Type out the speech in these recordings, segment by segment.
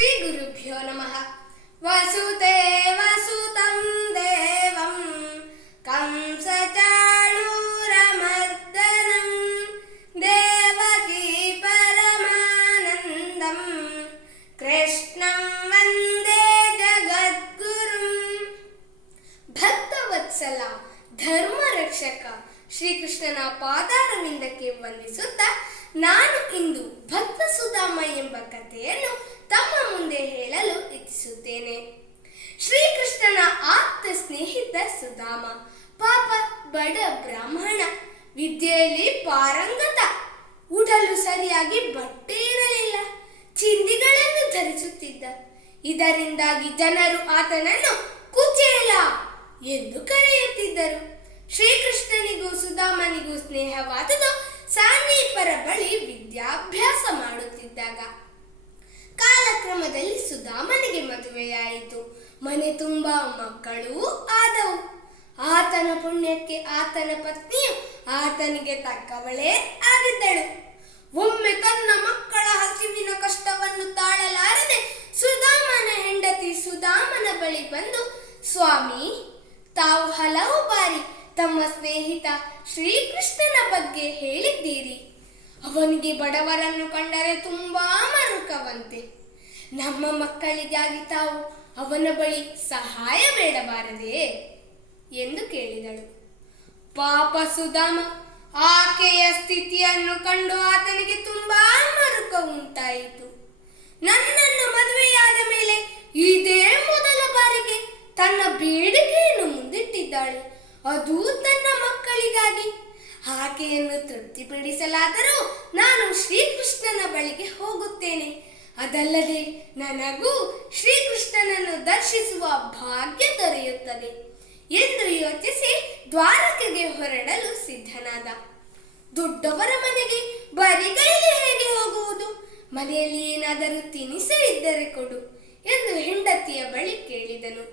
ಶ್ರೀ ಗುರುಭ್ಯೋ ನಮಃ. ವಸುದೇವಸುತಂ ದೇವಂ ಕಂಸಚಾಣೂರಮರ್ದನಂ ದೇವಕೀ ಪರಮಾನಂದಂ ಕೃಷ್ಣಂ ವಂದೇ ಜಗದ್ಗುರುಂ. ಭಕ್ತವತ್ಸಲ ಧರ್ಮ ರಕ್ಷಕ ಶ್ರೀಕೃಷ್ಣನ ಪಾದಾರವಿಂದಕ್ಕೆ ವಂದಿಸುತ್ತಾ ನಾನು ಇಂದು ಭಕ್ತ ಸುಧಾಮ ಎಂಬ ಕಥೆಯನ್ನು ತಮ್ಮ ಮುಂದೆ ಹೇಳಲು ಇಚ್ಛಿಸುತ್ತೇನೆ. ಶ್ರೀಕೃಷ್ಣನ ಆಪ್ತ ಸ್ನೇಹಿತ ಸುಧಾಮ ಪಾಪ ಬಡ ಬ್ರಾಹ್ಮಣ, ವಿದ್ಯೆಯಲ್ಲಿ ಪಾರಂಗತ, ಉಡಲು ಸರಿಯಾಗಿ ಬಟ್ಟೆ ಇರಲಿಲ್ಲ, ಚಿಂದಿಗಳನ್ನು ಧರಿಸುತ್ತಿದ್ದ. ಇದರಿಂದಾಗಿ ಜನರು ಆತನನ್ನು ಕುಚೇಲ ಎಂದು ಕರೆಯುತ್ತಿದ್ದರು. ಶ್ರೀಕೃಷ್ಣನಿಗೂ ಸುಧಾಮನಿಗೂ ಸ್ನೇಹವಾದುದು ಸಾಮೀಪರ ಬಳಿ ವಿದ್ಯಾಭ್ಯಾಸ ಮಾಡುತ್ತಿದ್ದಾಗ. ಕಾಲಕ್ರಮದಲ್ಲಿ ಸುಧಾಮನಿಗೆ ಮದುವೆಯಾಯಿತು. ಮನೆ ತುಂಬ ಮಕ್ಕಳೂ ಆದವು. ಆತನ ಪುಣ್ಯಕ್ಕೆ ಆತನ ಪತ್ನಿಯು ಆತನಿಗೆ ತಕ್ಕವಳೇ ಆಗಿದ್ದಳು. ಒಮ್ಮೆ ತನ್ನ ಮಕ್ಕಳ ಹಸಿವಿನ ಕಷ್ಟವನ್ನು ತಾಳಲಾರದೆ ಸುಧಾಮನ ಹೆಂಡತಿ ಸುಧಾಮನ ಬಳಿ ಬಂದು, ಸ್ವಾಮಿ, ತಾವು ಹಲವು ಬಾರಿ ತಮ್ಮ ಸ್ನೇಹಿತ ಶ್ರೀಕೃಷ್ಣನ ಬಗ್ಗೆ ಹೇಳಿದ್ದೀರಿ. ಅವನಿಗೆ ಬಡವರನ್ನು ಕಂಡರೆ ತುಂಬಾ ಮರುಕವಂತೆ. ನಮ್ಮ ಮಕ್ಕಳಿಗಾಗಿ ತಾವು ಅವನ ಬಳಿ ಸಹಾಯ ಬೇಡಬಾರದೇ ಎಂದು ಕೇಳಿದಳು. ಪಾಪ ಸುಧಾಮ ಆಕೆಯ ಸ್ಥಿತಿಯನ್ನು ಕಂಡು ಆತನಿಗೆ ತುಂಬಾ ಮರುಕ ಉಂಟಾಯಿತು. ನನ್ನನ್ನು ಮದುವೆಯಾದ ಮೇಲೆ ಇದೇ ಮೊದಲ ಬಾರಿಗೆ ತನ್ನ ಬೇಡಿಕೆಯನ್ನು ಮುಂದಿಟ್ಟಿದ್ದಾಳೆ, ಅದು ತನ್ನ ಮಕ್ಕಳಿಗಾಗಿ. ಆಕೆಯನ್ನು ತೃಪ್ತಿಪಡಿಸಲಾದರೂ ನಾನು ಶ್ರೀಕೃಷ್ಣನ ಬಳಿಗೆ ಹೋಗುತ್ತೇನೆ. ಅದಲ್ಲದೆ ನನಗೂ ಶ್ರೀಕೃಷ್ಣನನ್ನು ದರ್ಶಿಸುವ ಭಾಗ್ಯ ದೊರೆಯುತ್ತದೆ ಎಂದು ಯೋಚಿಸಿ ದ್ವಾರಕೆಗೆ ಹೊರಡಲು ಸಿದ್ಧನಾದ. ದೊಡ್ಡವರ ಮನೆಗೆ ಬರಿಗೈಲಿ ಹೇಗೆ ಹೋಗುವುದು? ಮನೆಯಲ್ಲಿ ಏನಾದರೂ ತಿನಿಸು ಇದ್ದರೆ ಕೊಡು ಎಂದು ಹೆಂಡತಿಯ ಬಳಿ ಕೇಳಿದನು.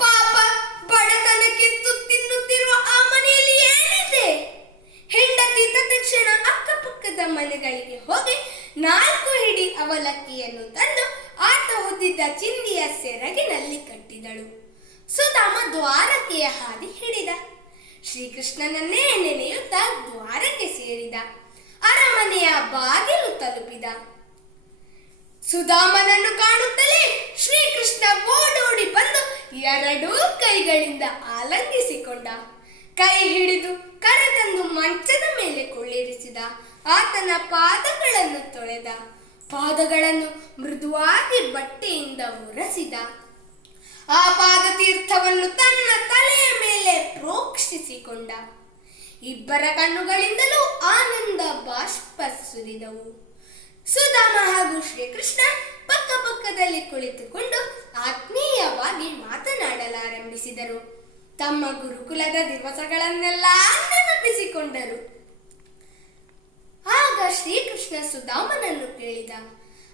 ಪಾಪ ಬಡತನಕ್ಕೆ ತಿನ್ನುತ್ತಿರುವ ಆ ಮನೆಯಲ್ಲಿ ಏನಿದೆ? ಹೆಂಡತಿ ತಕ್ಷಣ ಅಕ್ಕಪಕ್ಕದ ಮನೆಗಳಿಗೆ ಹೋಗಿ 4 ಹಿಡಿ ಅವಲಕ್ಕಿಯನ್ನು ತಂದು ಆತ ಹೊದ್ದಿದ್ದ ಚಿಂದಿಯ ಸೆರಗಿನಲ್ಲಿ ಕಟ್ಟಿದಳು. ಸುಧಾಮ ದ್ವಾರಕೆಯ ಹಾದಿ ಹಿಡಿದ. ಶ್ರೀಕೃಷ್ಣನನ್ನೇ ನೆನೆಯುತ್ತಾ ದ್ವಾರಕೆ ಸೇರಿದ. ಅರಮನೆಯ ಬಾಗಿಲು ತಲುಪಿದ. ಸುಧಾಮನನ್ನು ಕಾಣುತ್ತಲೇ ಶ್ರೀಕೃಷ್ಣ ಓಡೋಡಿ ಬಂದು 2 ಕೈಗಳಿಂದ ಆಲಂಗಿಸಿಕೊಂಡ. ಕೈ ಹಿಡಿದು ಕರೆತಂದು ಮಂಚದ ಮೇಲೆ ಕೊಳ್ಳಿರಿಸಿದ. ಆತನ ಪಾದಗಳನ್ನು ತೊಳೆದ. ಪಾದಗಳನ್ನು ಮೃದುವಾಗಿ ಬಟ್ಟೆಯಿಂದ ಒರೆಸಿದ. ಆ ಪಾದತೀರ್ಥವನ್ನು ತನ್ನ ತಲೆಯ ಮೇಲೆ ಪ್ರೋಕ್ಷಿಸಿಕೊಂಡ. ಇಬ್ಬರ ಕಣ್ಣುಗಳಿಂದಲೂ ಆನಂದ ಬಾಷ್ಪ ಸುರಿದವು. ಸುಧಾಮ ಹಾಗೂ ಶ್ರೀಕೃಷ್ಣ ಪಕ್ಕದಲ್ಲಿ ಕುಳಿತುಕೊಂಡು ಆತ್ಮೀಯವಾಗಿ ಮಾತನಾಡಲಾರಂಭಿಸಿದರು. ತಮ್ಮ ಗುರುಕುಲದ ದಿವಸಗಳನ್ನೆಲ್ಲ ನೆನಪಿಸಿಕೊಂಡರು. ಆಗ ಶ್ರೀಕೃಷ್ಣ ಸುಧಾಮನನ್ನು ಕೇಳಿದ,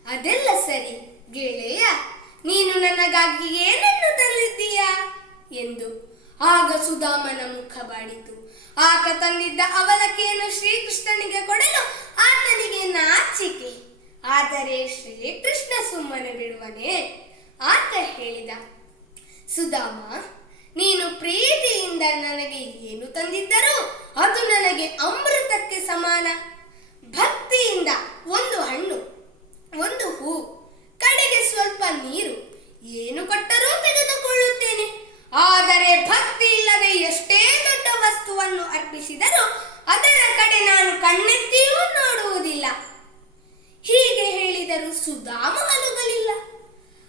ಅದೆಲ್ಲ ಸರಿ ಗೆಳೆಯ, ನೀನು ನನಗಾಗಿ ಏನನ್ನು ತಂದಿದ್ದೀಯಾ ಎಂದು. ಆಗ ಸುಧಾಮನ ಮುಖ ಬಾಡಿತು. ಆತ ತಂದಿದ್ದ ಅವಲಕ್ಕಿಯನ್ನು ಶ್ರೀಕೃಷ್ಣನಿಗೆ ಕೊಡಲು ಆತನಿಗೆ ನಾಚಿಕೆ. ಆದರೆ ಶ್ರೀಕೃಷ್ಣ ಸುಮ್ಮನೆ ಬಿಡುವನೇ? ಆತ ಹೇಳಿದ, ಸುಧಾಮ, ನೀನು ಪ್ರೀತಿಯಿಂದ ನನಗೆ ಏನು ತಂದಿದ್ದರೂ ಅದು ನನಗೆ ಅಮೃತಕ್ಕೆ ಸಮಾನ. ಭಕ್ತಿಯಿಂದ 1 ಹಣ್ಣು, 1 ಹೂ, ಕಡೆಗೆ ಸ್ವಲ್ಪ ನೀರು, ಏನು ಕೊಟ್ಟರೂ ತೆಗೆದುಕೊಳ್ಳುತ್ತೇನೆ. ಆದರೆ ಭಕ್ತಿ ಇಲ್ಲದೆ ಎಷ್ಟೇ ದೊಡ್ಡ ವಸ್ತುವನ್ನು ಅರ್ಪಿಸಿದರೂ ಅದರ ಕಡೆ ನಾನು ಕಣ್ಣೆತ್ತಿಯೂ ನೋಡುವುದಿಲ್ಲ. ಹೀಗೆ ಹೇಳಿದರೂ ಸುಧಾಮ ಅಲುಗಲಿಲ್ಲ.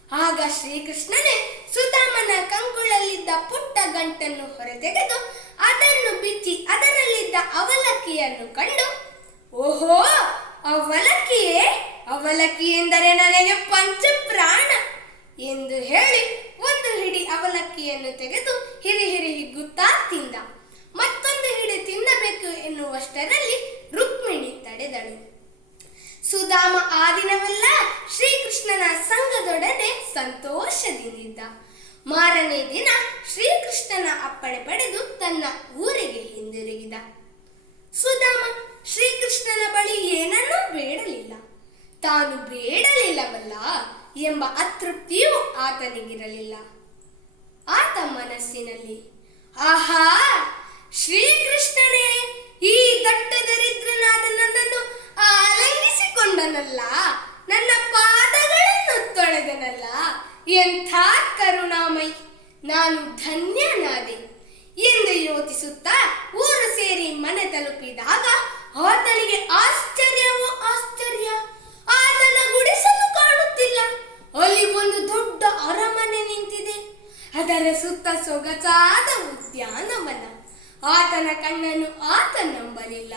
ಆಗ ಶ್ರೀಕೃಷ್ಣನೇ ಸುಧಾಮನ ಕಂಕುಳಲ್ಲಿದ್ದ ಪುಟ್ಟ ಗಂಟನ್ನು ಹೊರತೆಗೆದು ಅದನ್ನು ಬಿಚ್ಚಿ ಅದರಲ್ಲಿದ್ದ ಅವಲಕ್ಕಿಯನ್ನು ಕಂಡು, ಓಹೋ, ಅವಲಕ್ಕಿಯೇ? ಅವಲಕ್ಕಿ ಎಂದರೆ ನನಗೆ ಪಂಚಪ್ರಾಣ ಎಂದು ಹೇಳಿ 1 ಹಿಡಿ ಅವಲಕ್ಕಿಯನ್ನು ತೆಗೆದು ಹಿರಿ ಹಿಗ್ಗುತ್ತಾ ತಿಂದ. ಮತ್ತೊಂದು ಹಿಡಿ ತಿನ್ನಬೇಕು ಎನ್ನುವಷ್ಟರಲ್ಲಿ ರುಕ್ಮಿಣಿ ತಡೆದಳು. ಸುಧಾಮ ಆ ದಿನವೆಲ್ಲ ಶ್ರೀಕೃಷ್ಣನ ಸಂಗದೊಡನೆ ಸಂತೋಷದಿಂದಿದ್ದ. ಮಾರನೇ ದಿನ ಶ್ರೀಕೃಷ್ಣನ ಅಪ್ಪಣೆ ಪಡೆದು ತನ್ನ ಊರಿಗೆ ಹಿಂದಿರುಗಿದ. ಸುಧಾಮ ಶ್ರೀಕೃಷ್ಣನ ಬಳಿ ಏನನ್ನೂ ಬೇಡಲಿಲ್ಲ. ತಾನು ಬೇಡಲಿಲ್ಲವಲ್ಲ ಎಂಬ ಅತೃಪ್ತಿಯೂ ಆತನಿಗಿರಲಿಲ್ಲ. ಆತ ಮನಸ್ಸಿನಲ್ಲಿ, ಆಹಾ, ಶ್ರೀಕೃಷ್ಣನೇ ಈ ದಟ್ಟ ದರಿದ್ರನಾದ ನನ್ನನ್ನು ಆಲಂಗಿಸಿಕೊಂಡನಲ್ಲ, ನನ್ನ ಪಾದಗಳನ್ನು ತೊಳೆದನಲ್ಲ, ಎಂಥ ಕರುಣಾಮಯಿ, ನಾನು ಧನ್ಯನಾದೆ ಎಂದು ಯೋಚಿಸುತ್ತಾ ಊರು ಸೇರಿ ಮನೆ ತಲುಪಿದಾಗ ಆತನಿಗೆ ಆಶ್ಚರ್ಯವೋ ಆಶ್ಚರ್ಯ. ಆತನ ಗುಡಿಸಲು ಕಾಣುತ್ತಿಲ್ಲ. ಅಲ್ಲಿ ಒಂದು ದೊಡ್ಡ ಅರಮನೆ ನಿಂತಿದೆ. ಅದರ ಸುತ್ತ ಸೊಗಸಾದ ಉದ್ಯಾನವನ. ಆತನ ಕಣ್ಣನ್ನು ಆತ ನಂಬಲಿಲ್ಲ.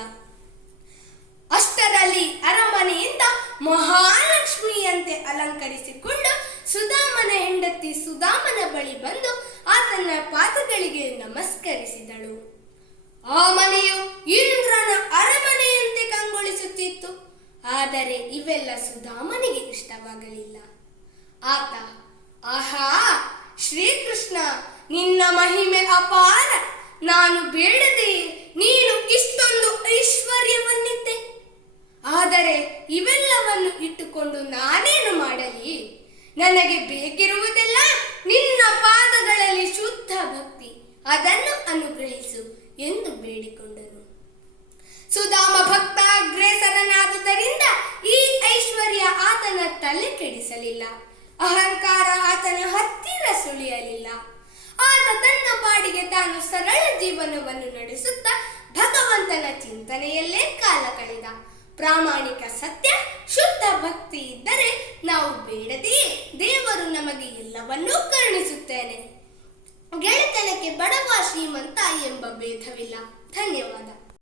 ಅಷ್ಟರಲ್ಲಿ ಅರಮನೆಯಿಂದ ಮಹಾಲಕ್ಷ್ಮಿಯಂತೆ ಅಲಂಕರಿಸಿಕೊಂಡು ಸುಧಾಮನ ಹೆಂಡತಿ ಸುಧಾಮನ ಬಳಿ ಬಂದು ಆತನ ಪಾದಗಳಿಗೆ ನಮಸ್ಕರಿಸಿದಳು. ಆ ಮನೆಯು ಇಂದ್ರನ ಅರಮನೆಯಂತೆ ಕಂಗೊಳಿಸುತ್ತಿತ್ತು. ಆದರೆ ಇವೆಲ್ಲ ಸುಧಾಮನಿಗೆ ಇಷ್ಟವಾಗಲಿಲ್ಲ. ಆತ, ಆಹಾ, ಶ್ರೀಕೃಷ್ಣ, ನಿನ್ನ ಮಹಿಮೆ ಅಪಾರ. ನಾನು ಬೇಡದೆ ನೀನು ಇಷ್ಟೊಂದು ಐಶ್ವರ್ಯವನ್ನಿದ್ದೆ. ಆದರೆ ಇವೆಲ್ಲವನ್ನು ಇಟ್ಟುಕೊಂಡು ನಾನೇನು ಮಾಡಲಿ? ನನಗೆ ಬೇಕಿರುವುದೆಲ್ಲ ನಿನ್ನ ಪಾದಗಳಲ್ಲಿ ಶುದ್ಧ ಭಕ್ತಿ. ಅದನ್ನು ಅನುಗ್ರಹಿಸು ಎಂದು ಬೇಡಿಕೊಂಡನು. ಸುಧಾಮ ಭಕ್ತ ಅಗ್ರೇಸರನಾದುದರಿಂದ ಈ ಐಶ್ವರ್ಯ ಆತನ ತಲೆ ಕೆಡಿಸಲಿಲ್ಲ. ಅಹಂಕಾರ ಆತನ ಹತ್ತಿರ ಸುಳಿಯಲಿಲ್ಲ. ಆತ ತನ್ನ ಪಾಡಿಗೆ ತಾನು ಸರಳ ಜೀವನವನ್ನು ನಡೆಸುತ್ತಾ ಭಗವಂತನ ಚಿಂತನೆಯಲ್ಲೇ ಕಾಲ ಕಳೆದ. ಪ್ರಾಮಾಣಿಕ ಸತ್ಯ, ಶುದ್ಧ ಭಕ್ತಿ ಇದ್ದರೆ ನಾವು ಬೇಡದೆಯೇ ದೇವರು ನಮಗೆ ಎಲ್ಲವನ್ನೂ ಕರುಣಿಸುತ್ತಾನೆ. ಗೆಳೆತನಕ್ಕೆ ಬಡವ ಶ್ರೀಮಂತ ಎಂಬ ಭೇದವಿಲ್ಲ. ಧನ್ಯವಾದ.